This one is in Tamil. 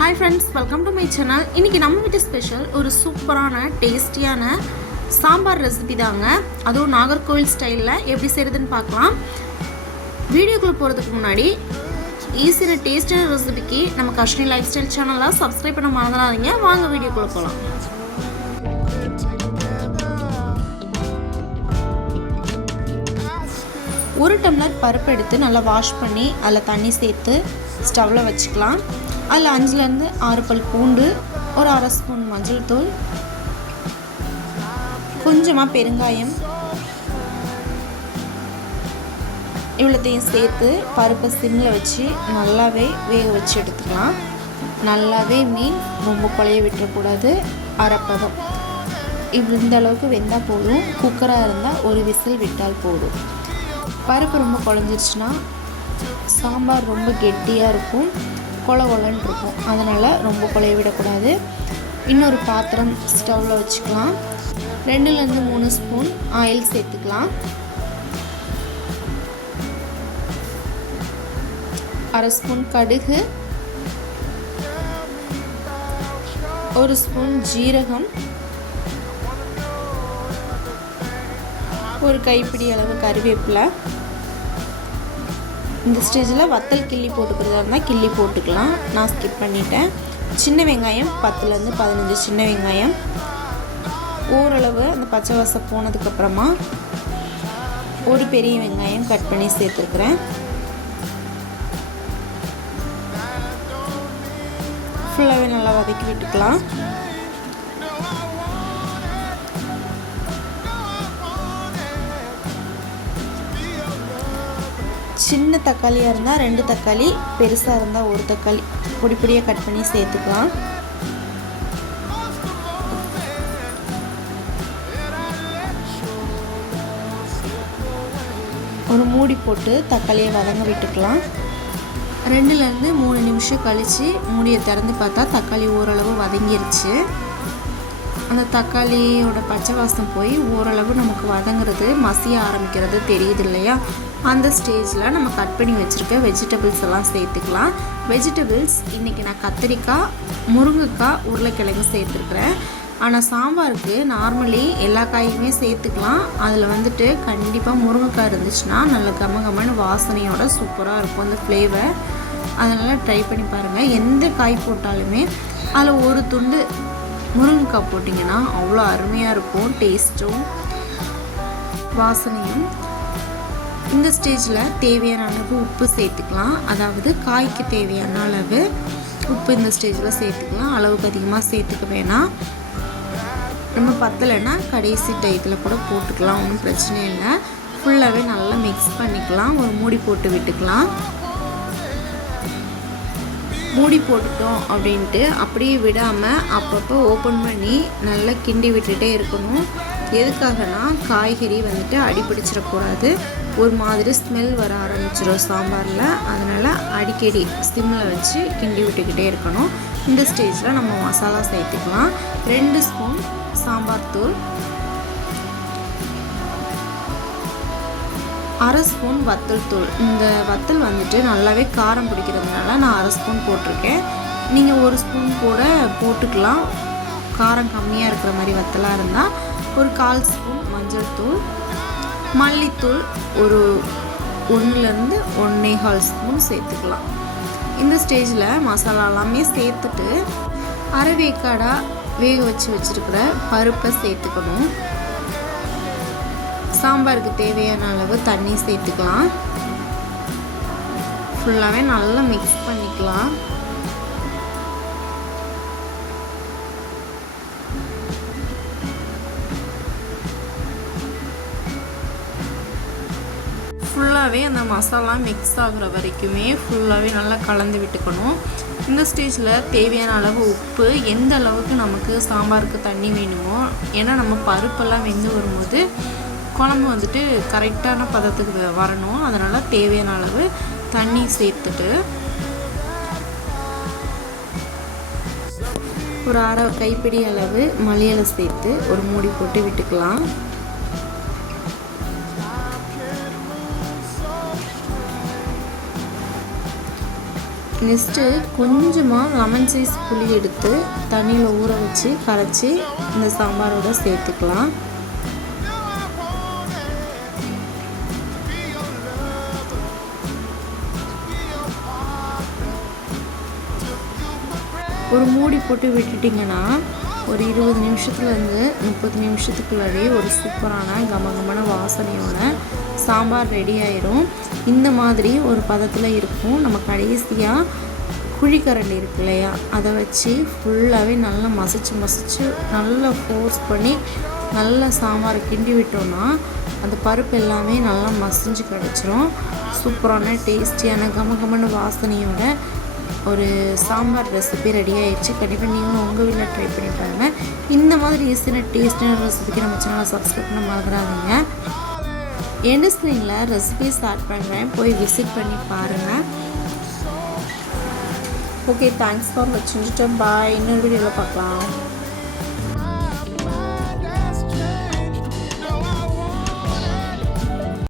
Hi friends, welcome to my channel. இன்னைக்கு நம்ம வீட்டு ஸ்பெஷல் ஒரு சூப்பரான டேஸ்டியான சாம்பார் ரெசிபி தாங்க. அதுவும் நாகர்கோவில் ஸ்டைலில் எப்படி செய்கிறதுன்னு பார்க்கலாம். வீடியோக்குள்ளே போகிறதுக்கு முன்னாடி ஈஸியான டேஸ்டியான ரெசிபிக்கு நம்ம காஷ்மீ லைஃப் ஸ்டைல் சேனலை சப்ஸ்கிரைப் பண்ண மறந்துடாதீங்க. வாங்க வீடியோக்குள்ளே போகலாம். ஒரு டம்ளர் பருப்பு எடுத்து நல்லா வாஷ் பண்ணி அதில் தண்ணி சேர்த்து ஸ்டவ்வில் வச்சுக்கலாம். அதில் 5லேருந்து 6 பல் பூண்டு, ஒரு அரை ஸ்பூன் மஞ்சள் தூள், கொஞ்சமாக பெருங்காயம், இவ்வளோத்தையும் சேர்த்து பருப்பை சிம்மில் வச்சு நல்லாவே வேக வச்சு எடுத்துக்கலாம். நல்லாவே மீன் ரொம்ப குழைய விட்டுறக்கூடாது, அரைப்பதம் இந்த அளவுக்கு வெந்தால் போதும். குக்கராக இருந்தால் ஒரு விசில் விட்டால் போதும். பருப்பு ரொம்ப குழஞ்சிருச்சுன்னா சாம்பார் ரொம்ப கெட்டியாக இருக்கும், கொல கொலன்னு இருக்கும். அதனால் ரொம்ப குழைய விடக்கூடாது. இன்னொரு பாத்திரம் ஸ்டவ்வில் வச்சுக்கலாம். 2லேருந்து 3 ஸ்பூன் ஆயில் சேர்த்துக்கலாம். அரை ஸ்பூன் கடுகு, 1 ஸ்பூன் ஜீரகம், ஒரு கைப்பிடி அளவு கறிவேப்பிலை. இந்த ஸ்டேஜில் வத்தல் கிள்ளி போட்டுக்கிறதா இருந்தால் கிள்ளி போட்டுக்கலாம். நான் ஸ்கிப் பண்ணிட்டேன். சின்ன வெங்காயம் 10லேருந்து 15 சின்ன வெங்காயம். ஓரளவு அந்த பச்சை வாசம் போனதுக்கப்புறமா ஒரு பெரிய வெங்காயம் கட் பண்ணி சேர்த்துருக்குறேன். ஃபுல்லாகவே நல்லா வதக்கி விட்டுக்கலாம். சின்ன தக்காளியாக இருந்தால் 2 தக்காளி, பெருசாக இருந்தால் 1 தக்காளி பொடி பொடியாக கட் பண்ணி சேர்த்துக்கலாம். ஒரு மூடி போட்டு தக்காளியை வதங்க விட்டுக்கலாம். 2லேருந்து 3 நிமிஷம் கழித்து மூடியை திறந்து பார்த்தா தக்காளி ஓரளவு வதங்கிருச்சு. அந்த தக்காளியோட பச்சை வாசம் போய் ஓரளவு நமக்கு வதங்குறது, மசிய ஆரம்பிக்கிறது தெரியுது இல்லையா? அந்த ஸ்டேஜில் நம்ம கட் பண்ணி வச்சுருக்க வெஜிடபிள்ஸ் எல்லாம் சேர்த்துக்கலாம். வெஜிடபிள்ஸ் இன்றைக்கி நான் கத்திரிக்காய், முருங்கைக்காய், உருளைக்கிழங்கு சேர்த்துருக்குறேன். ஆனால் சாம்பாருக்கு நார்மலி எல்லா காயுமே சேர்த்துக்கலாம். அதில் வந்துட்டு கண்டிப்பாக முருங்கைக்காய் இருந்துச்சுன்னா நல்ல கமகமன்னு வாசனையோட சூப்பராக இருக்கும் அந்த ஃப்ளேவர். அதனால் ட்ரை பண்ணி பாருங்கள். எந்த காய் போட்டாலுமே அதில் ஒரு துண்டு முருங்கைக்காய் போட்டிங்கன்னா அவ்வளோ அருமையாக இருக்கும் டேஸ்ட்டும் வாசனையும். இந்த ஸ்டேஜில் தேவையான அளவு உப்பு சேர்த்துக்கலாம். அதாவது காய்க்கு தேவையான அளவு உப்பு இந்த ஸ்டேஜில் சேர்த்துக்கலாம். அளவுக்கு அதிகமாக சேர்த்துக்க வேணாம். நம்ம பத்தலைன்னா கடைசி டயத்தில் கூட போட்டுக்கலாம், ஒன்றும் பிரச்சனை இல்லை. ஃபுல்லாகவே நல்லா மிக்ஸ் பண்ணிக்கலாம். ஒரு மூடி போட்டு விட்டுக்கலாம். மூடி போட்டுட்டோம் அப்படின்ட்டு அப்படியே விடாமல் அப்பப்போ ஓப்பன் பண்ணி நல்லா கிண்டி விட்டுட்டே இருக்கணும். எதுக்காகனா காய்கறி வந்துட்டு அடிப்பிடிச்சிடக்கூடாது. ஒரு மாதிரி ஸ்மெல் வர ஆரம்பிச்சிடும் சாம்பாரில். அதனால் அடிக்கடி சிம்மில் வச்சு கிண்டி விட்டுக்கிட்டே இருக்கணும். இந்த ஸ்டேஜில் நம்ம மசாலா சேர்த்துக்கலாம். 2 ஸ்பூன் சாம்பார் தூள், அரை ஸ்பூன் வத்தல் தூள். இந்த வத்தல் வந்துட்டு நல்லாவே காரம் பிடிக்கிறதுனால நான் அரை ஸ்பூன் போட்டிருக்கேன். நீங்கள் 1 ஸ்பூன் கூட போட்டுக்கலாம். காரம் கம்மியாக இருக்கிற மாதிரி வத்தலாக இருந்தால் ஒரு 1/4 ஸ்பூன் மஞ்சள் தூள், மல்லித்தூள் ஒரு 1லேருந்து 1.25 ஸ்பூன் சேர்த்துக்கலாம். இந்த ஸ்டேஜில் மசாலா எல்லாமே சேர்த்துட்டு அரை வேக்காடாக வேக வச்சு வச்சுருக்கிற பருப்பை சேர்த்துக்கணும். சாம்பாருக்கு தேவையான அளவு தண்ணி சேர்த்துக்கலாம். ஃபுல்லாகவே நல்லா மிக்ஸ் பண்ணிக்கலாம். ஃபுல்லாகவே அந்த மசாலா மிக்ஸ் ஆகுற வரைக்குமே ஃபுல்லாகவே நல்லா கலந்து விட்டுக்கணும். இந்த ஸ்டேஜில் தேவையான அளவு உப்பு, எந்த அளவுக்கு நமக்கு சாம்பாருக்கு தண்ணி வேணுமோ, ஏன்னா நம்ம பருப்பெல்லாம் வெந்து வரும்போது குழம்பு வந்துட்டு கரெக்டான பதத்துக்கு வரணும். அதனால் தேவையான அளவு தண்ணி சேர்த்துட்டு ஒரு அரை கைப்பிடி அளவு மல்லியிலை சேர்த்து ஒரு மூடி போட்டு விட்டுக்கலாம். நெக்ஸ்ட்டு கொஞ்சமாக லெமன் சைஸ் புளி எடுத்து தண்ணியில் ஊற வச்சு கரைச்சி இந்த சாம்பாரோட சேர்த்துக்கலாம். ஒரு மூடி போட்டு விட்டுட்டிங்கன்னா ஒரு 20 நிமிஷத்துலேருந்து 30 நிமிஷத்துக்குள்ளாடி ஒரு சூப்பரான கமகமான வாசனையோட சாம்பார் ரெடி ஆயிரும். இந்த மாதிரி ஒரு பதத்தில் இருக்கும். நம்ம கடைசியாக குழிக்கரண்டி இருக்கு இல்லையா, அதை வச்சு ஃபுல்லாகவே நல்லா மசிச்சு நல்லா ஃபோர்ஸ் பண்ணி நல்லா சாம்பாரை கிண்டி விட்டோம்னா அந்த பருப்பு எல்லாமே நல்லா மசிஞ்சு கிடச்சிரும். சூப்பரான டேஸ்டியான கமகமான வாசனையோட ஒரு சாம்பார் ரெசிபி ரெடி ஆகிடுச்சு. கண்டிப்பாக நீங்களும் உங்கள் வீட்டில் ட்ரை பண்ணி பாருங்கள். இந்த மாதிரி ஈஸியான டேஸ்டான ரெசிபிக்கு நம்ம சேனலை சப்ஸ்கிரைப் பண்ண மறந்துடாதீங்க. எண்டு ஸ்க்ரீனில் ரெசிபி ஸ்டார்ட் பண்ணுறேன், போய் விசிட் பண்ணி பாருங்கள். ஓகே, தேங்க்ஸ் ஃபார் வாட்சிங். பாய். இன்னொரு வீடியோவில் பார்க்கலாம்.